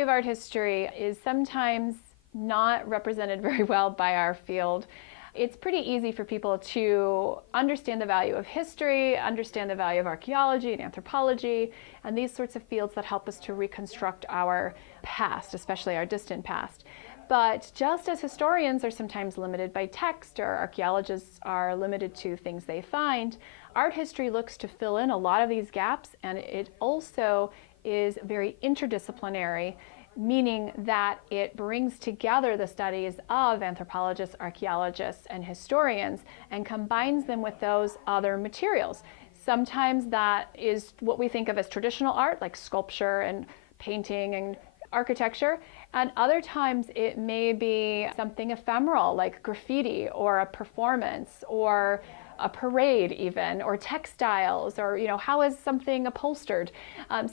value of art history is sometimes not represented very well by our field. It's pretty easy for people to understand the value of history, understand the value of archaeology and anthropology, and these sorts of fields that help us to reconstruct our past, especially our distant past. But just as historians are sometimes limited by text, or archaeologists are limited to things they find, art history looks to fill in a lot of these gaps, and it also is very interdisciplinary, meaning that it brings together the studies of anthropologists, archaeologists, and historians and combines them with those other materials. Sometimes that is what we think of as traditional art, like sculpture and painting and architecture, and other times it may be something ephemeral like graffiti or a performance or a parade even, or textiles, or how is something upholstered.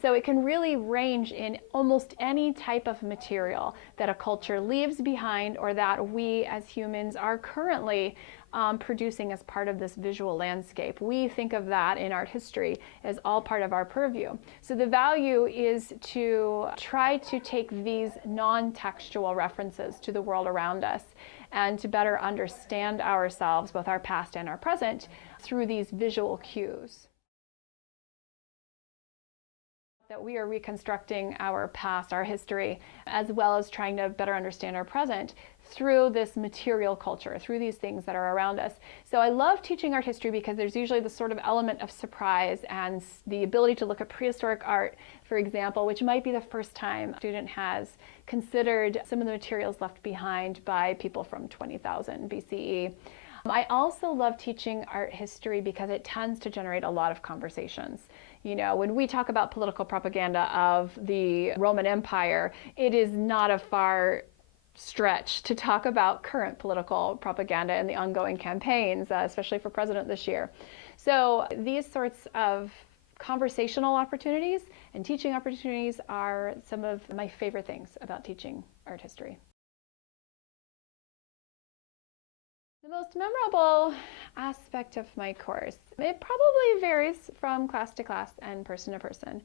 So it can really range in almost any type of material that a culture leaves behind or that we as humans are currently producing as part of this visual landscape. We think of that in art history as all part of our purview. So the value is to try to take these non-textual references to the world around us and to better understand ourselves, both our past and our present, through these visual cues. That we are reconstructing our past, our history, as well as trying to better understand our present through this material culture, through these things that are around us. So I love teaching art history because there's usually this sort of element of surprise and the ability to look at prehistoric art, for example, which might be the first time a student has considered some of the materials left behind by people from 20,000 BCE. I also love teaching art history because it tends to generate a lot of conversations. When we talk about political propaganda of the Roman Empire, it is not a far stretch to talk about current political propaganda and the ongoing campaigns, especially for president this year. So these sorts of conversational opportunities and teaching opportunities are some of my favorite things about teaching art history. The most memorable aspect of my course, it probably varies from class to class and person to person.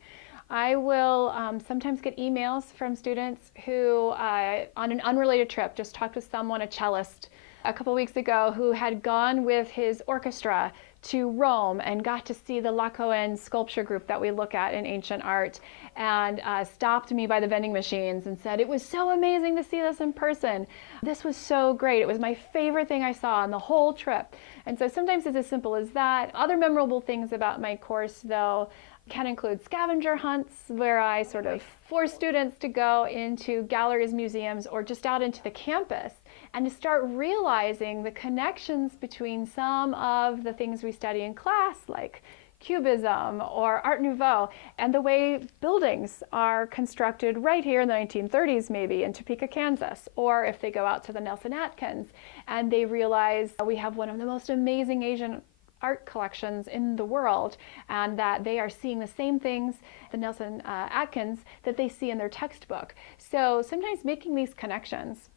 I will sometimes get emails from students who, on an unrelated trip, just talked with someone, a cellist, a couple weeks ago, who had gone with his orchestra to Rome and got to see the Laocoon sculpture group that we look at in ancient art, and stopped me by the vending machines and said, "It was so amazing to see this in person. This was so great. It was my favorite thing I saw on the whole trip." And so sometimes it's as simple as that. Other memorable things about my course, though, can include scavenger hunts, where I sort of force students to go into galleries, museums, or just out into the campus and to start realizing the connections between some of the things we study in class, like Cubism or Art Nouveau, and the way buildings are constructed right here in the 1930s, maybe in Topeka, Kansas, or if they go out to the Nelson Atkins and they realize we have one of the most amazing Asian art collections in the world, and that they are seeing the same things, the Nelson Atkins, that they see in their textbook. So sometimes making these connections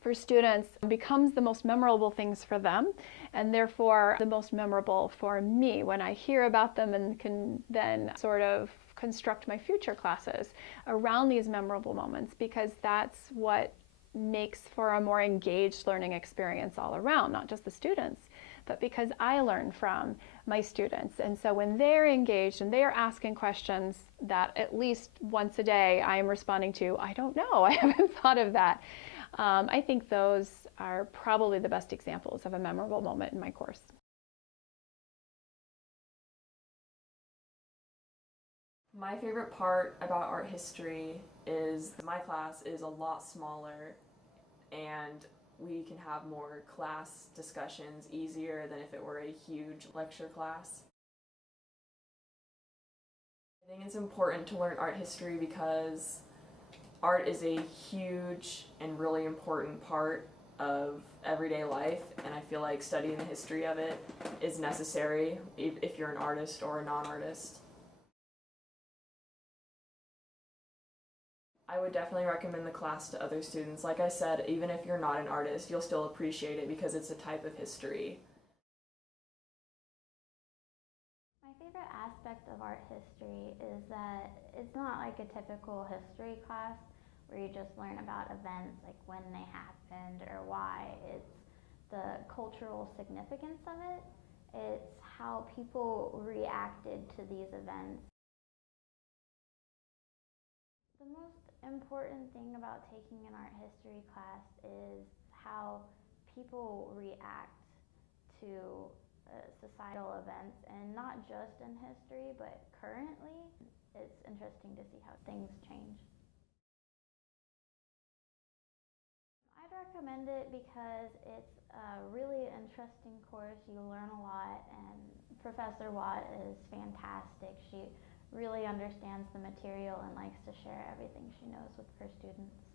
for students becomes the most memorable things for them, and therefore the most memorable for me when I hear about them and can then sort of construct my future classes around these memorable moments, because that's what makes for a more engaged learning experience all around, not just the students, but because I learn from my students. And so when they're engaged and they're asking questions that at least once a day I am responding to, "I don't know, I haven't thought of that." I think those are probably the best examples of a memorable moment in my course. My favorite part about art history is my class is a lot smaller and we can have more class discussions easier than if it were a huge lecture class. I think it's important to learn art history because art is a huge and really important part of everyday life, and I feel like studying the history of it is necessary if you're an artist or a non-artist. I would definitely recommend the class to other students. Like I said, even if you're not an artist, you'll still appreciate it because it's a type of history. My favorite aspect of art history is that it's not like a typical history class where you just learn about events like when they happened or why. It's the cultural significance of it. It's how people reacted to these events. The most important thing about taking an art history class is how people react to societal events, and not just in history, but currently. It's interesting to see how things change. I'd recommend it because it's a really interesting course. You learn a lot, and Professor Watt is fantastic. She really understands the material and likes to share everything she knows with her students.